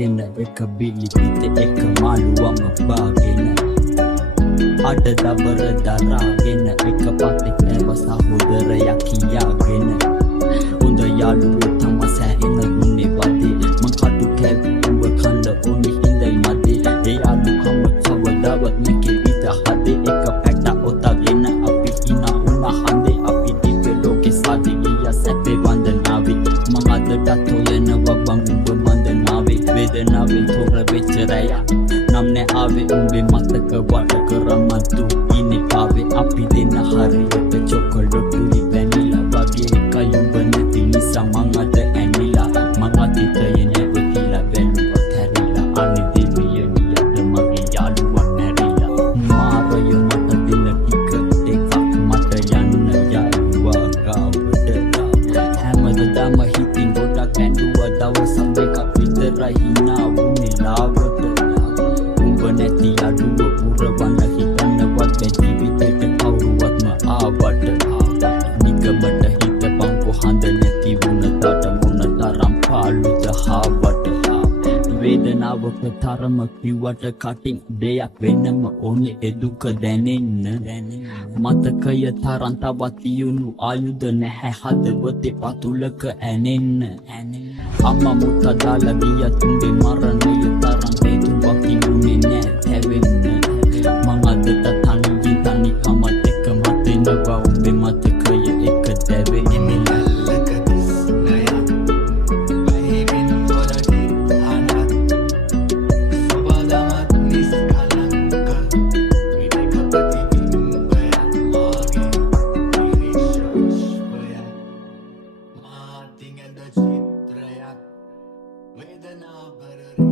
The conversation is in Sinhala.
ගෙන එක බිලි පිට එක මාළුවම බාගෙන අඩ දබර දරාගෙන එක පතෙක් ඇව සහෝදරයා කියාගෙන හොඳ යාළුවෝ තම සෑහෙන දුන්නේ වදේ මං කටු කැවුව කන්න ඕනි හිඳයි මදේ ඒ යාළුකම කවදාවත් නැකේ විත හදේ එක පැට ඔතගෙන අපි හිනා උනා හන්දේ අපි දිව්‍ය ලෝකේ සාදි ගියා සැපේ වන්දනාවේ මං අදටත් හොයනවා බං උඹ මන්දනාවේ වේදනාවෙන් තොර වෙච්ච රැය නම් නෑ ආවේ උඹේ මතක වට කරමතු ඉන්නේ පාවේ අපි දෙන්න හරියට චොකලට්ටුයි වැනිලා වගේ එකයි උඹ නැති නිසා මං අද ඇනිලා මං අතීතයේ නැවතිලා වැළුවත් හැරිලා අනේ දෙවියනි අද මගේ යාළුවා නැරිලා මාරය මට දෙන ටික එකක් මට යන්න යාළුවා ගාවට හැමදාම හිතින් ගොඩක් ඇඬුවා දවසක් දෙකක් විතරයි hina වුනේ ලාවට උඹ නැති යාළුවා පුරවන්න හිතන්නවත් ජීවිතේට කවුරුවත්ම ආවට නිකමට හිතපන් කොහඳ නැති වුණාට මොන තරම් පාළුද හාවට වේදනාවක තරම කිව්වට කටින් දෙයක් වෙනම ඕනේ ඒ දුක දැනෙන්න මතකය තරම් තවත් තියුණු ආයුධ නැහැ හදවතේ පතුලක ඇනෙන්න අම්මා මුත්තා දාලා ගියා තුඹේ මරණය තරම් හේතුවක් තිබුණේ නෑ හැවෙන්න මං අදට තනිකමත් එක්ක මතෙනවා උඹේ මතකය එක දැවෙන්න Mating ada citrayak Vedana barari